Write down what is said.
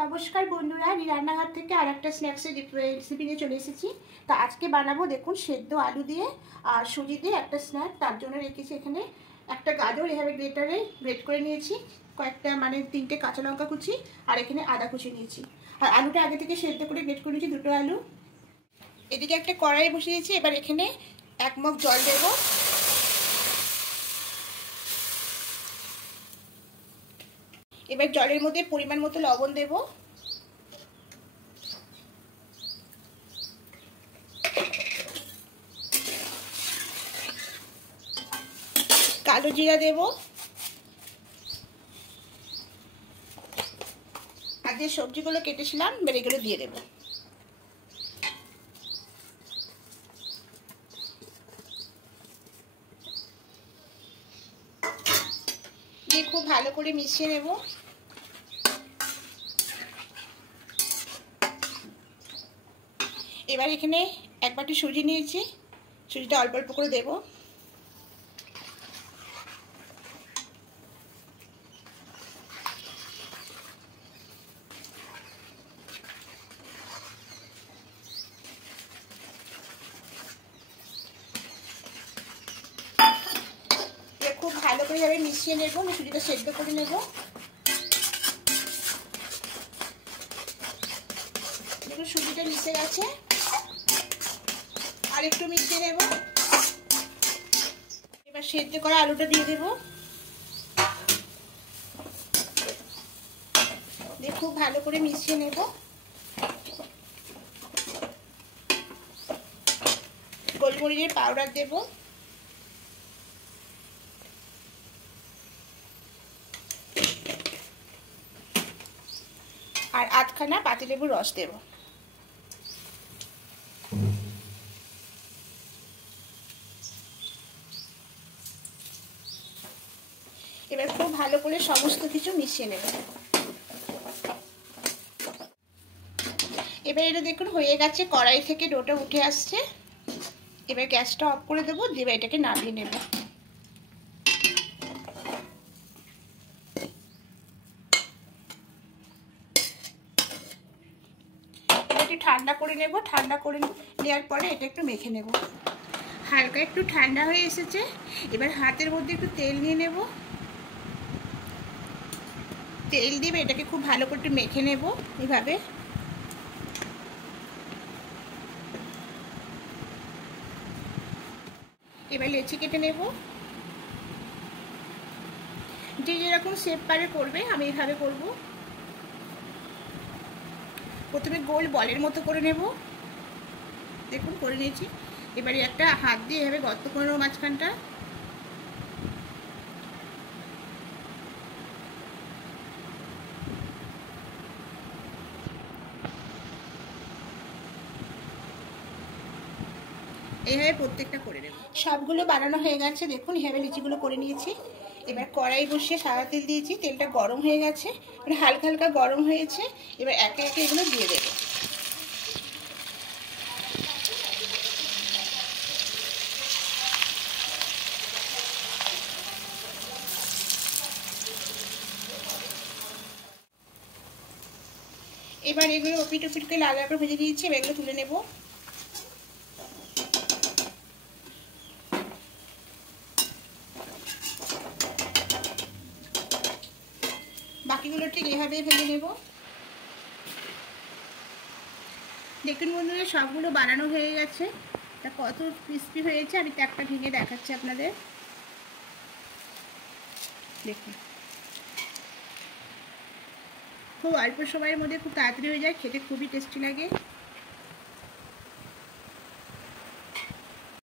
নমস্কার বন্ধুরা, রান্নাঘর থেকে আর একটা স্ন্যাক্সের রেসিপি নিয়ে চলে এসেছি। তা আজকে বানাবো দেখুন সেদ্ধ আলু দিয়ে আর সুজি দিয়ে একটা স্ন্যাক। তার জন্য রেখেছি এখানে একটা গাজর এভাবে গ্রেটারে গ্রেট করে নিয়েছি, কয়েকটা মানে 3টে কাঁচা লঙ্কা কুচি, আর এখানে আদা কুচি নিয়েছি। আর আলুটা আগে থেকে সেদ্ধ করে গ্রেট করে নিয়েছি, 2টো আলু। এদিকে একটা কড়াই বসিয়েছি, এবার এখানে 1 মগ জল দেবো। এবার জলের মধ্যে পরিমাণ মতো লবণ দেব, কালো জিরা দেব, আর যে সবজিগুলো কেটেছিলাম এবার এগুলো দিয়ে দেব। দিয়ে খুব ভালো করে মিশিয়ে নেব। এবার এখানে 1 বাটি সুজি নিয়েছি, সুজিটা অল্প অল্প করে দেব। খুব ভালো করে এভাবে মিশিয়ে নেব, আমি সুজিটা সেদ্ধ করে নেব। দেখুন সুজিটা মিশে গেছে, আর একটু মিশিয়ে নেব। এবার সেদ্ধ করা আলুটা দিয়ে দেব, দিয়ে খুব ভালো করে মিশিয়ে নেব। গোলমরিচের পাউডার দেব, আর আধখানা পাতিলেবুর রস দেব। এবার খুব ভালো করে সমস্ত কিছু মিশিয়ে নেব। এবার এটা দেখুন হয়ে গেছে, কড়াই থেকে ডোটা উঠে আসছে। এবার গ্যাসটা অফ করে দেবো, দিয়ে এটাকে নামিয়ে নেব। একটু ঠান্ডা করে নেব, ঠান্ডা করে নেওয়ার পরে এটা একটু মেখে নেব। হালকা একটু ঠান্ডা হয়ে এসেছে, এবার হাতের মধ্যে একটু তেল নিয়ে নেব। তেল দিয়ে এটাকে খুব ভালো করে একটু মেখে নেব এভাবে। এবার লেচি কেটে নেব, যে যেরকম শেপ পারে করবে, আমি এইভাবে করব। প্রথমে গোল বলের মতো করে নেব, দেখুন করে নিয়েছি। এবারে একটা হাত দিয়ে এভাবে গর্ত করে নেব মাঝখানটা। এইভাবে প্রত্যেকটা করে নেব। সবগুলো বানানো হয়ে গেছে, দেখুন এইভাবে লিচিগুলো করে নিয়েছি। এবার কড়াই বসিয়ে সাদা তেল দিয়েছি, তেলটা গরম হয়ে গেছে, মানে হালকা হালকা গরম হয়েছে। এবার একে একে এগুলো দিয়ে দেবো। এবার এগুলো ওপিট ওপিট করে লাল লাল করে ভেজে দিয়েছি, এবার এগুলো তুলে নেব। বাকিগুলো ঠিক এভাবেই ভেজে নেব। দেখুন বন্ধুরা সবগুলো বানানো হয়ে গেছে, তা কত ক্রিস্পি হয়েছে আমি একটা ভেঙে দেখাচ্ছি আপনাদের। দেখুন খুব অল্প সময়ের মধ্যে খুব তাড়াতাড়ি হয়ে যায়, খেতে খুবই টেস্টি লাগে।